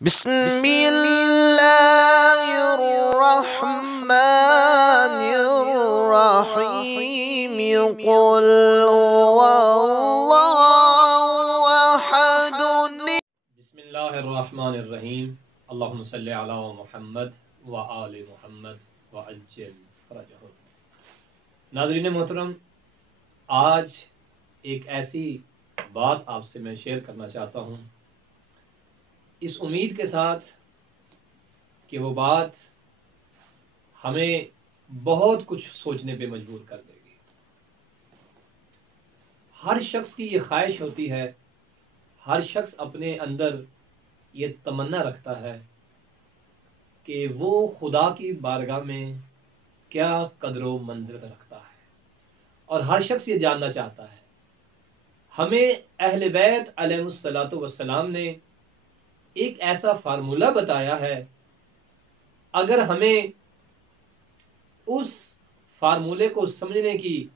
بسم اللہ الرحمن الرحیم قل هو اللہ احد بسم اللہ الرحمن الرحیم اللہم صلی علی محمد و آل محمد و عجل فرجہم۔ ناظرین محترم، آج ایک ایسی بات آپ سے میں شیئر کرنا چاہتا ہوں، اس امید کے ساتھ کہ وہ بات ہمیں بہت کچھ سوچنے پہ مجبور کر دے گی۔ ہر شخص کی یہ خواہش ہوتی ہے، ہر شخص اپنے اندر یہ تمنا رکھتا ہے کہ وہ خدا کی بارگاہ میں کیا قدر و منزلت رکھتا ہے، اور ہر شخص یہ جاننا چاہتا ہے۔ ہمیں اہل بیت علیہ الصلوۃ والسلام نے ایک ایسا فارمولہ بتایا ہے، اگر ہمیں اس فارمولے کو سمجھنے کی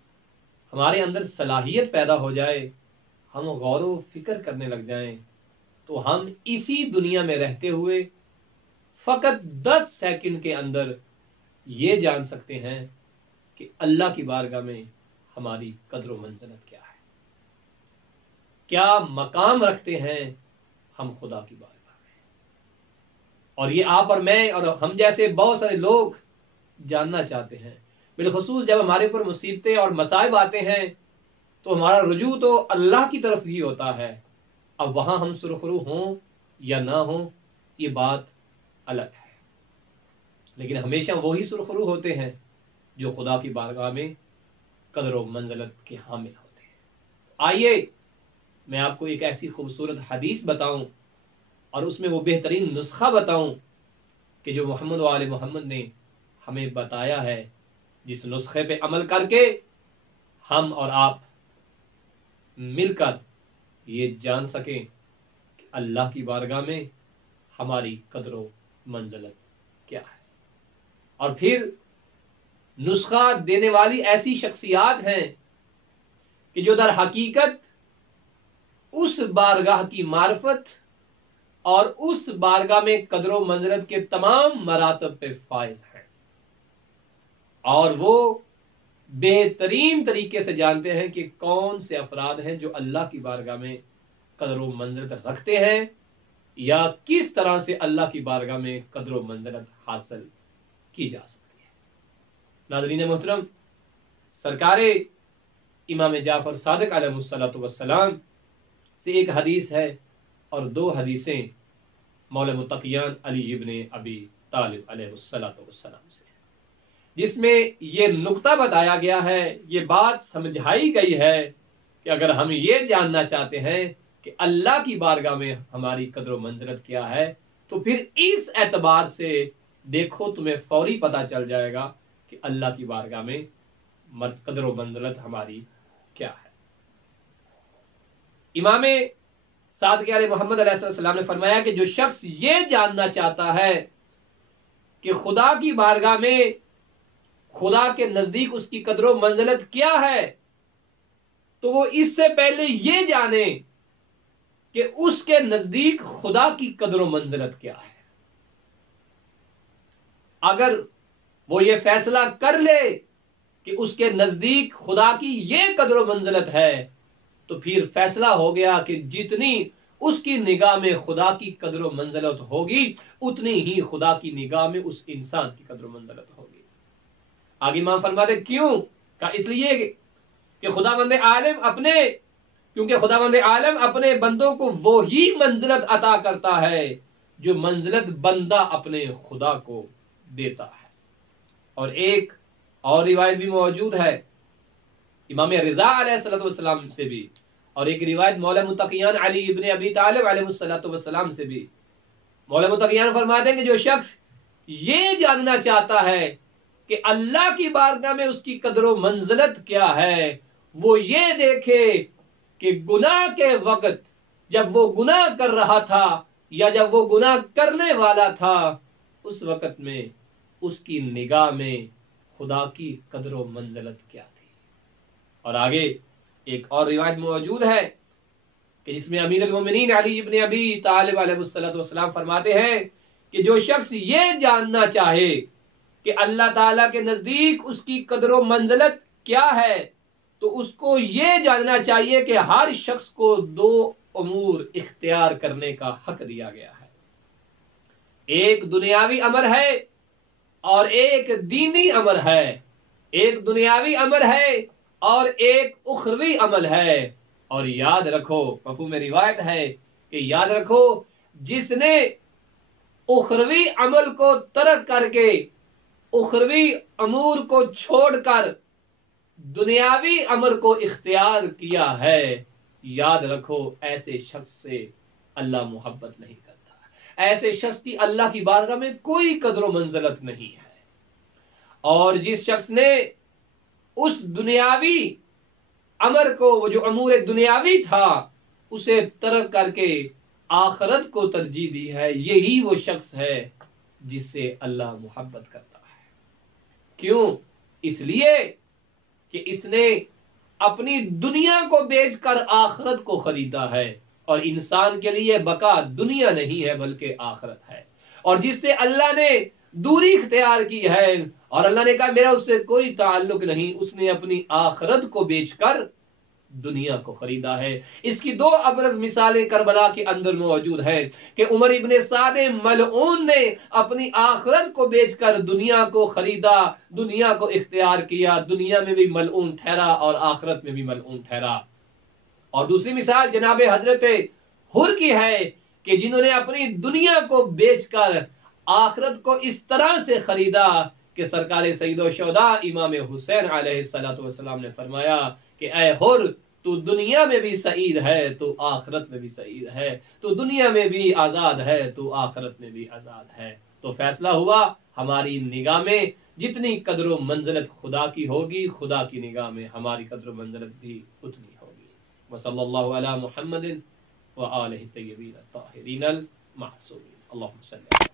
ہمارے اندر صلاحیت پیدا ہو جائے، ہم غور و فکر کرنے لگ جائیں، تو ہم اسی دنیا میں رہتے ہوئے فقط 10 سیکنڈ کے اندر یہ جان سکتے ہیں کہ اللہ کی بارگاہ میں ہماری قدر و منزلت کیا ہے، کیا مقام رکھتے ہیں ہم خدا کی بارگاہ میں۔ اور یہ آپ اور میں اور ہم جیسے بہت سارے لوگ جاننا چاہتے ہیں، بالخصوص جب ہمارے پر مصیبتیں اور مصائب آتے ہیں تو ہمارا رجوع تو اللہ کی طرف ہی ہوتا ہے۔ اب وہاں ہم سرخرو ہوں یا نہ ہوں یہ بات الگ ہے، لیکن ہمیشہ وہی سرخرو ہوتے ہیں جو خدا کی بارگاہ میں قدر و منزلت کے حامل ہوتے ہیں۔ آئیے میں آپ کو ایک ایسی خوبصورت حدیث بتاؤں اور اس میں وہ بہترین نسخہ بتاؤں کہ جو محمد و آل محمد نے ہمیں بتایا ہے، جس نسخے پہ عمل کر کے ہم اور آپ مل کر یہ جان سکیں کہ اللہ کی بارگاہ میں ہماری قدر و منزلت کیا ہے۔ اور پھر نسخہ دینے والی ایسی شخصیات ہیں کہ جو در حقیقت اس بارگاہ کی معرفت اور اس بارگاہ میں قدر و منزلت کے تمام مراتب پہ فائز ہیں، اور وہ بہترین طریقے سے جانتے ہیں کہ کون سے افراد ہیں جو اللہ کی بارگاہ میں قدر و منزلت رکھتے ہیں، یا کس طرح سے اللہ کی بارگاہ میں قدر و منزلت حاصل کی جا سکتی ہے۔ ناظرین محترم، سرکار امام جعفر صادق علیہ الصلوۃ والسلام سے ایک حدیث ہے اور 2 حدیثیں مولا متقیان علی ابن ابی طالب علیہ الصلوۃ والسلام سے، جس میں یہ نقطہ بتایا گیا ہے، یہ بات سمجھائی گئی ہے کہ اگر ہم یہ جاننا چاہتے ہیں کہ اللہ کی بارگاہ میں ہماری قدر و منزلت کیا ہے، تو پھر اس اعتبار سے دیکھو تمہیں فوری پتہ چل جائے گا کہ اللہ کی بارگاہ میں قدر و منزلت ہماری کیا ہے۔ امام صادق علیہ محمد علیہ السلام نے فرمایا کہ جو شخص یہ جاننا چاہتا ہے کہ خدا کی بارگاہ میں خدا کے نزدیک اس کی قدر و منزلت کیا ہے، تو وہ اس سے پہلے یہ جانے کہ اس کے نزدیک خدا کی قدر و منزلت کیا ہے۔ اگر وہ یہ فیصلہ کر لے کہ اس کے نزدیک خدا کی یہ قدر و منزلت ہے، تو پھر فیصلہ ہو گیا کہ جتنی اس کی نگاہ میں خدا کی قدر و منزلت ہوگی، اتنی ہی خدا کی نگاہ میں اس انسان کی قدر و منزلت ہوگی۔ آگے امام فرماتے کیوں؟ کہ اس لیے کہ خداوند عالم اپنے بندوں کو وہی منزلت عطا کرتا ہے جو منزلت بندہ اپنے خدا کو دیتا ہے۔ اور ایک اور روایت بھی موجود ہے امام رضا علیہ السلام سے بھی، اور ایک روایت مولا متقیان علی ابن ابی طالب علیہ السلام سے بھی۔ مولا متقیان فرماتے ہیں کہ جو شخص یہ جاننا چاہتا ہے کہ اللہ کی بارگاہ میں اس کی قدر و منزلت کیا ہے، وہ یہ دیکھے کہ گناہ کے وقت جب وہ گناہ کر رہا تھا یا جب وہ گناہ کرنے والا تھا، اس وقت میں اس کی نگاہ میں خدا کی قدر و منزلت کیا تھی۔ اور آگے ایک اور روایت موجود ہے کہ جس میں امیر المومنین علی ابن ابی طالب علیہ السلام فرماتے ہیں کہ جو شخص یہ جاننا چاہے کہ اللہ تعالیٰ کے نزدیک اس کی قدر و منزلت کیا ہے تو اس کو یہ جاننا چاہیے کہ ہر شخص کو دو امور اختیار کرنے کا حق دیا گیا ہے، ایک دنیاوی امر ہے اور ایک دینی امر ہے، ایک دنیاوی امر ہے اور ایک اخروی عمل ہے۔ اور یاد رکھو، مفہوم روایت ہے کہ یاد رکھو جس نے اخروی عمل کو ترک کر کے اخروی امور کو چھوڑ کر دنیاوی امر کو اختیار کیا ہے، یاد رکھو ایسے شخص سے اللہ محبت نہیں کرتا، ایسے شخص کی اللہ کی بارگاہ میں کوئی قدر و منزلت نہیں ہے۔ اور جس شخص نے اس دنیاوی امر کو، وہ جو امور دنیاوی تھا، اسے ترک کر کے آخرت کو ترجیح دی ہے، یہی وہ شخص ہے جس سے اللہ محبت کرتا ہے۔ کیوں؟ اس لیے کہ اس نے اپنی دنیا کو بیچ کر آخرت کو خریدا ہے، اور انسان کے لیے بقا دنیا نہیں ہے بلکہ آخرت ہے۔ اور جس سے اللہ نے دوری اختیار کی ہے اور اللہ نے کہا میرا اس سے کوئی تعلق نہیں، اس نے اپنی آخرت کو بیچ کر دنیا کو خریدا ہے۔ اس کی دو ابرز مثالیں کربلا کے اندر موجود ہیں کہ عمر ابن سعد ملعون نے اپنی آخرت کو بیچ کر دنیا کو خریدا، دنیا کو اختیار کیا، دنیا میں بھی ملعون ٹھہرا اور آخرت میں بھی ملعون ٹھہرا۔ اور دوسری مثال جناب حضرت حر کی ہے کہ جنہوں نے اپنی دنیا کو بیچ کر آخرت کو اس طرح سے خریدا کہ سرکار سید الشہداء امام حسین علیہ السلام نے فرمایا کہ اے حر، تو دنیا میں بھی سعید ہے تو آخرت میں بھی سعید ہے، تو دنیا میں بھی آزاد ہے تو آخرت میں بھی آزاد ہے۔ تو فیصلہ ہوا ہماری نگاہ میں جتنی قدر و منزلت خدا کی ہوگی، خدا کی نگاہ میں ہماری قدر و منزلت بھی اتنی ہوگی۔ وصلی اللہ علی محمد وآلہ الطیبین الطاہرین المعصومین۔ اللہم صلی اللہ